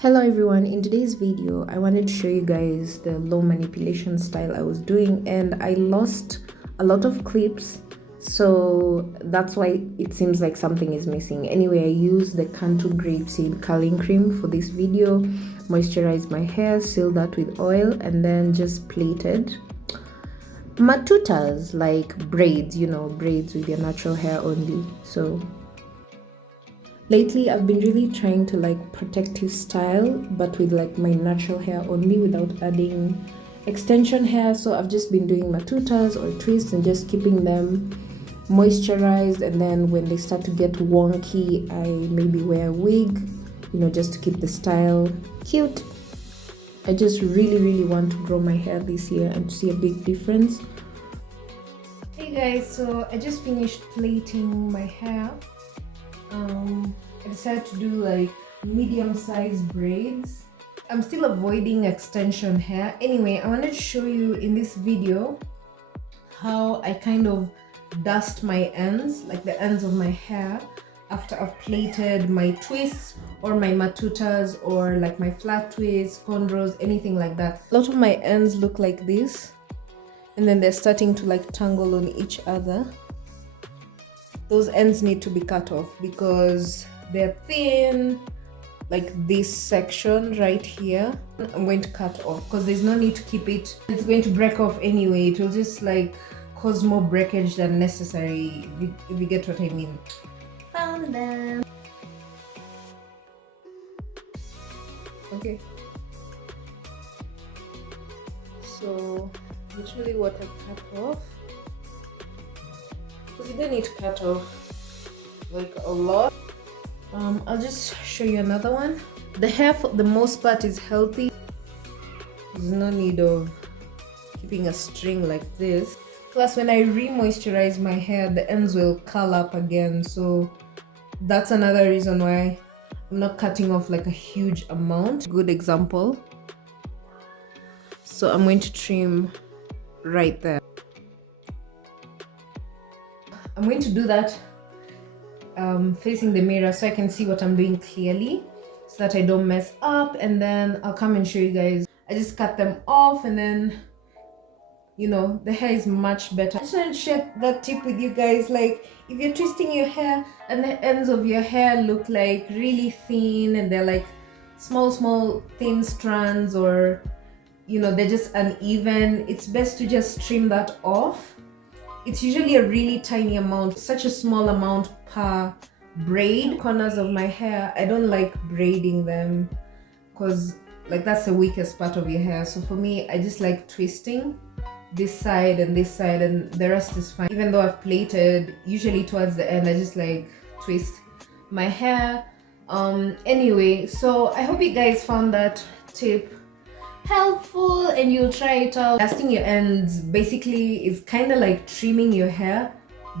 Hello everyone, in today's video I wanted to show you guys the low manipulation style I was doing, and I lost a lot of clips, so that's why it seems like something is missing. Anyway, I used the Cantu Grapeseed curling cream for this video, moisturized my hair, sealed that with oil, and then just plaited matutas, like braids, braids with your natural hair only. So lately I've been really trying to like protective style, but with like my natural hair only without adding extension hair. So I've just been doing matutas or twists and just keeping them moisturized, and then when they start to get wonky I maybe wear a wig, just to keep the style cute. I just really want to grow my hair this year and to see a big difference. Hey guys, so I just finished plaiting my hair. I decided to do like medium-sized braids. I'm still avoiding extension hair. Anyway, I wanted to show you in this video how I kind of dust my ends, like the ends of my hair, after I've plaited my twists or my matutas or like my flat twists, cornrows, anything like that. A lot of my ends look like this, and then they're starting to like tangle on each other. Those ends need to be cut off because they're thin, like this section right here. I'm going to cut off because there's no need to keep it. It's going to break off anyway. It will just like cause more breakage than necessary, if you get what I mean. Found them. Okay. So literally what I cut off, because you don't need to cut off like a lot. I'll just show you another one. The hair for the most part is healthy. There's no need of keeping a string like this. Plus when I re-moisturize my hair, the ends will curl up again, so that's another reason why I'm not cutting off like a huge amount. Good example. So I'm going to trim right there. I'm going to do that facing the mirror so I can see what I'm doing clearly, so that I don't mess up, and then I'll come and show you guys. I just cut them off, and then the hair is much better. I just want to share that tip with you guys. Like, if you're twisting your hair and the ends of your hair look like really thin and they're like small thin strands, or they're just uneven, it's best to just trim that off. It's usually a really tiny amount, such a small amount per braid. Corners of my hair, I don't like braiding them because like that's the weakest part of your hair. So for me, I just like twisting this side and this side, and the rest is fine. Even though I've plaited, usually towards the end I just like twist my hair. Anyway, so I hope you guys found that tip helpful and you'll try it out. Dusting your ends basically is kind of like trimming your hair,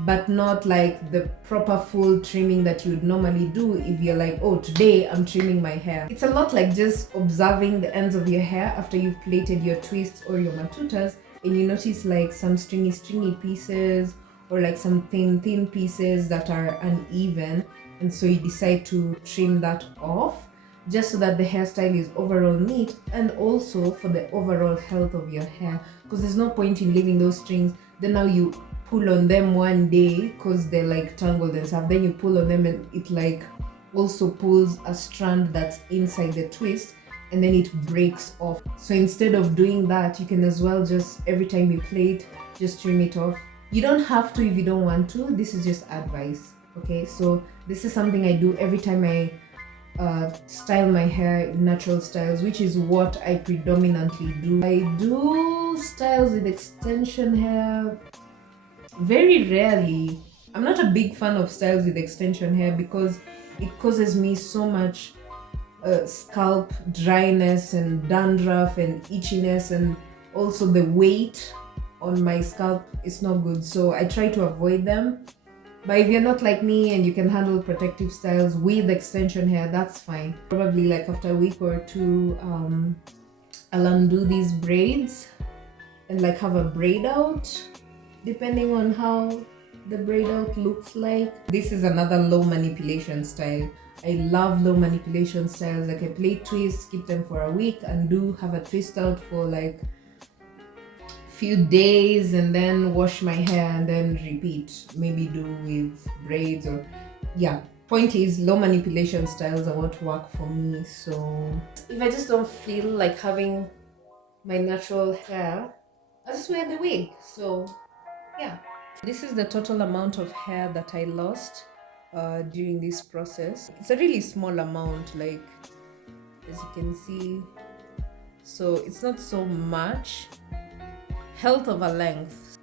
but not like the proper full trimming that you would normally do if you're like, oh, today I'm trimming my hair. It's a lot like just observing the ends of your hair after you've plaited your twists or your matutas, and you notice like some stringy pieces, or like some thin pieces that are uneven, and so you decide to trim that off, just so that the hairstyle is overall neat, and also for the overall health of your hair. Because there's no point in leaving those strings, then now you pull on them one day because they're like tangled and stuff, then you pull on them and it like also pulls a strand that's inside the twist, and then it breaks off. So instead of doing that, you can as well just, every time you plait, just trim it off. You don't have to if you don't want to. This is just advice, okay? So this is something I do every time I style my hair, natural styles, which is what I predominantly do. I do styles with extension hair very rarely. I'm not a big fan of styles with extension hair because it causes me so much scalp dryness and dandruff and itchiness, and also the weight on my scalp is not good, so I try to avoid them. But if you're not like me and you can handle protective styles with extension hair, that's fine. Probably like after a week or two, I'll undo these braids and like have a braid out, depending on how the braid out looks like. This is another low manipulation style. I love low manipulation styles. Like I play twists, keep them for a week, and do have a twist out for like few days, and then wash my hair and then repeat. Maybe do with braids or yeah. Point is, low manipulation styles are what work for me. So if I just don't feel like having my natural hair, I just wear the wig. So yeah, this is the total amount of hair that I lost during this process. It's a really small amount, like as you can see, so it's not so much. Health over length.